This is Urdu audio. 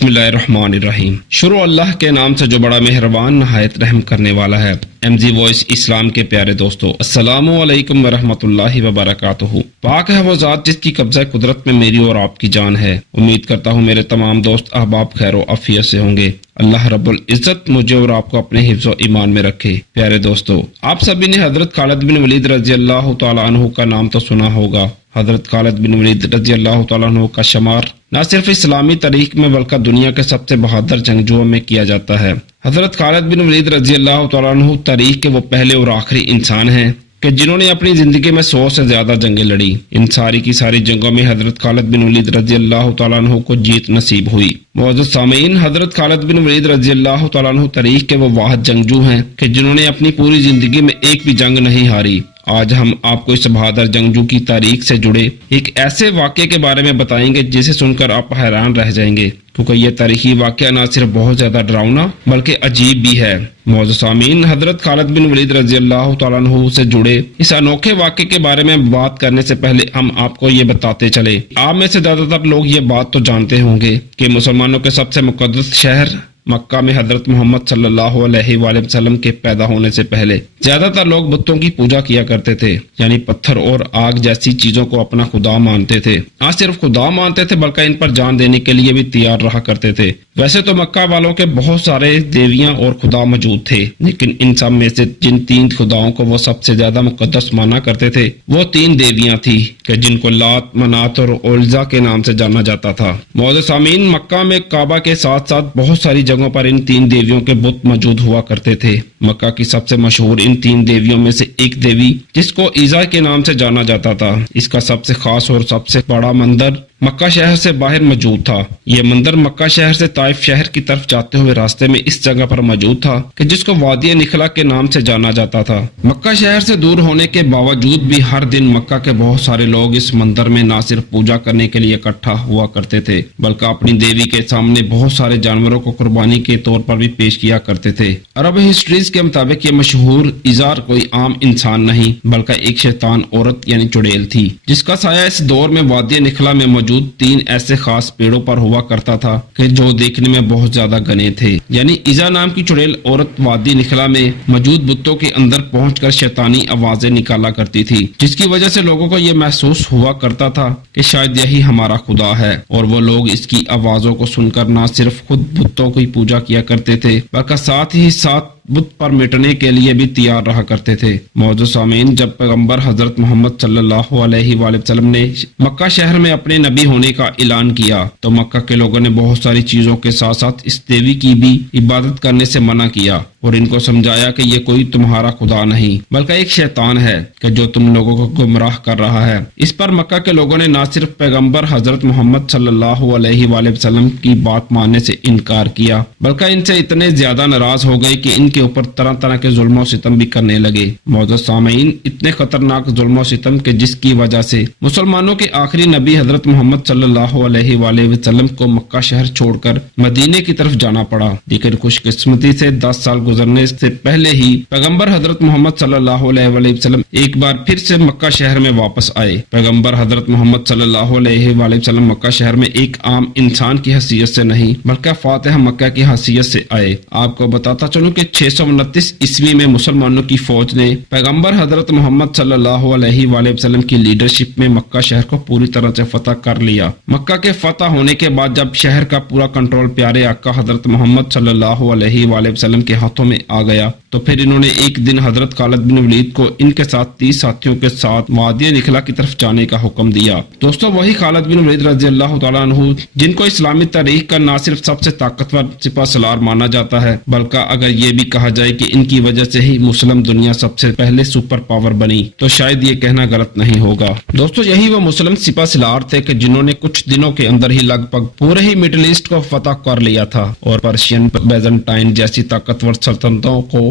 بسم اللہ الرحمن الرحیم۔ شروع اللہ کے نام سے جو بڑا مہربان نہایت رحم کرنے والا ہے۔ ایم جی وائس اسلام کے پیارے دوستو، السلام علیکم ورحمۃ اللہ وبرکاتہ۔ پاک ہے وہ ذات جس کی قبضہ قدرت میں میری اور آپ کی جان ہے۔ امید کرتا ہوں میرے تمام دوست احباب خیر و عافیت سے ہوں گے۔ اللہ رب العزت مجھے اور آپ کو اپنے حفظ و ایمان میں رکھے۔ پیارے دوستو، آپ سبھی نے حضرت خالد بن ولید رضی اللہ تعالیٰ عنہ کا نام تو سنا ہوگا۔ حضرت خالد بن ولید رضی اللہ تعالیٰ عنہ کا شمار نہ صرف اسلامی تاریخ میں بلکہ دنیا کے سب سے بہادر جنگجوؤں میں کیا جاتا ہے۔ حضرت خالد بن ولید رضی اللہ تعالیٰ عنہ تاریخ کے وہ پہلے اور آخری انسان ہیں کہ جنہوں نے اپنی زندگی میں 100 سے زیادہ جنگیں لڑی۔ ان ساری کی ساری جنگوں میں حضرت خالد بن ولید رضی اللہ تعالیٰ عنہ کو جیت نصیب ہوئی۔ معزز سامعین، حضرت خالد بن ولید رضی اللہ تعالیٰ عنہ تاریخ کے وہ واحد جنگجو ہیں کہ جنہوں نے اپنی پوری زندگی میں ایک بھی جنگ نہیں ہاری۔ آج ہم آپ کو اس بہادر جنگجو کی تاریخ سے جڑے ایک ایسے واقعے کے بارے میں بتائیں گے جسے سن کر آپ حیران رہ جائیں گے، کیونکہ یہ تاریخی واقعہ نہ صرف بہت زیادہ ڈراؤنا بلکہ عجیب بھی ہے۔ معزز سامعین، حضرت خالد بن ولید رضی اللہ تعالیٰ عنہ سے جڑے اس انوکھے واقعے کے بارے میں بات کرنے سے پہلے ہم آپ کو یہ بتاتے چلے۔ آپ میں سے زیادہ تر لوگ یہ بات تو جانتے ہوں گے کہ مسلمانوں کے سب سے مقدس شہر مکہ میں حضرت محمد صلی اللہ علیہ وآلہ وسلم کے پیدا ہونے سے پہلے زیادہ تر لوگ بتوں کی پوجا کیا کرتے تھے، یعنی پتھر اور آگ جیسی چیزوں کو اپنا خدا مانتے تھے۔ نہ صرف خدا مانتے تھے بلکہ ان پر جان دینے کے لیے بھی تیار رہا کرتے تھے۔ ویسے تو مکہ والوں کے بہت سارے دیویاں اور خدا موجود تھے، لیکن ان سب میں سے جن 3 خداؤں کو وہ سب سے زیادہ مقدس مانا کرتے تھے وہ 3 دیویاں تھیں کہ جن کو لات، منات اور عزا کے نام سے جانا جاتا تھا۔ معزز سامعین، مکہ میں کعبہ کے ساتھ ساتھ بہت ساری جگہوں پر ان 3 دیویوں کے بت موجود ہوا کرتے تھے۔ مکہ کی سب سے مشہور ان 3 دیویوں میں سے ایک دیوی جس کو عزا کے نام سے جانا جاتا تھا، اس کا سب سے خاص اور سب سے بڑا مندر مکہ شہر سے باہر موجود تھا۔ یہ مندر مکہ شہر سے طائف شہر کی طرف جاتے ہوئے راستے میں اس جگہ پر موجود تھا کہ جس کو وادی نخلا کے نام سے جانا جاتا تھا۔ مکہ شہر سے دور ہونے کے باوجود بھی ہر دن مکہ کے بہت سارے لوگ اس مندر میں نہ صرف پوجا کرنے کے لیے اکٹھا ہوا کرتے تھے بلکہ اپنی دیوی کے سامنے بہت سارے جانوروں کو قربانی کے طور پر بھی پیش کیا کرتے تھے۔ عرب ہسٹریز کے مطابق یہ مشہور عزا کوئی عام انسان نہیں بلکہ ایک شیطان عورت یعنی چڑیل تھی، جس کا سایہ اس دور میں وادی نخلا میں موجود 3 ایسے خاص پیڑوں پر ہوا کرتا تھا کہ جو دیکھنے میں بہت زیادہ گھنے تھے۔ یعنی عزا نام کی چڑیل عورت وادی نخلا میں موجود بتوں کے اندر پہنچ کر شیطانی آوازیں نکالا کرتی تھی، جس کی وجہ سے لوگوں کو یہ محسوس ہوا کرتا تھا کہ شاید یہی ہمارا خدا ہے، اور وہ لوگ اس کی آوازوں کو سن کر نہ صرف خود بتوں کی پوجا کیا کرتے تھے بلکہ ساتھ ہی ساتھ بت پر مٹنے کے لیے بھی تیار رہا کرتے تھے۔ معزز سامعین، جب پیغمبر حضرت محمد صلی اللہ علیہ وآلہ وسلم نے مکہ شہر میں اپنے نبی ہونے کا اعلان کیا تو مکہ کے لوگوں نے بہت ساری چیزوں کے ساتھ ساتھ اس دیوی کی بھی عبادت کرنے سے منع کیا اور ان کو سمجھایا کہ یہ کوئی تمہارا خدا نہیں بلکہ ایک شیطان ہے کہ جو تم لوگوں کو گمراہ کر رہا ہے۔ اس پر مکہ کے لوگوں نے نہ صرف پیغمبر حضرت محمد صلی اللہ علیہ وآلہ وسلم کی بات ماننے سے انکار کیا بلکہ ان سے اتنے زیادہ ناراض ہو گئے کہ ان کے اوپر طرح طرح کے ظلم و ستم بھی کرنے لگے۔ معزز سامعین، اتنے خطرناک ظلم و ستم کے جس کی وجہ سے مسلمانوں کے آخری نبی حضرت محمد صلی اللہ علیہ وآلہ وسلم کو مکہ شہر چھوڑ کر مدینے کی طرف جانا پڑا، لیکن خوش قسمتی سے 10 سال گزرنے سے پہلے ہی پیغمبر حضرت محمد صلی اللہ علیہ وآلہ وسلم ایک بار پھر سے مکہ شہر میں واپس آئے۔ پیغمبر حضرت محمد صلی اللہ علیہ وآلہ وسلم مکہ شہر میں ایک عام انسان کی حیثیت سے نہیں بلکہ فاتح مکہ کی حیثیت سے آئے۔ آپ کو بتاتا چلوں کہ 629 عیسوی میں مسلمانوں کی فوج نے پیغمبر حضرت محمد صلی اللہ علیہ وآلہ وسلم کی لیڈرشپ میں مکہ شہر کو پوری طرح سے فتح کر لیا۔ مکہ کے فتح ہونے کے بعد جب شہر کا پورا کنٹرول پیارے آقا حضرت محمد صلی اللہ علیہ وآلہ وسلم کے ہاتھوں میں آ گیا تو پھر انہوں نے ایک دن حضرت خالد بن ولید کو ان کے ساتھ 30 ساتھیوں کے ساتھ وادی نخلا کی طرف جانے کا حکم دیا۔ دوستو، وہی خالد بن ولید رضی اللہ تعالیٰ عنہ جن کو اسلامی تاریخ کا نہ صرف سب سے طاقتور سپہ سالار مانا جاتا ہے بلکہ اگر یہ بھی کہا جائے کہ ان کی وجہ سے ہی مسلم دنیا سب سے پہلے سپر پاور بنی تو شاید یہ کہنا غلط نہیں ہوگا۔ دوستو، یہی وہ مسلم سپہ سالار تھے کہ جنہوں نے کچھ دنوں کے اندر ہی لگ بھگ پورے ہی مڈل ایسٹ کو فتح کر لیا تھا اور پرشین، بیزنٹائن جیسی طاقتور سلطنتوں کو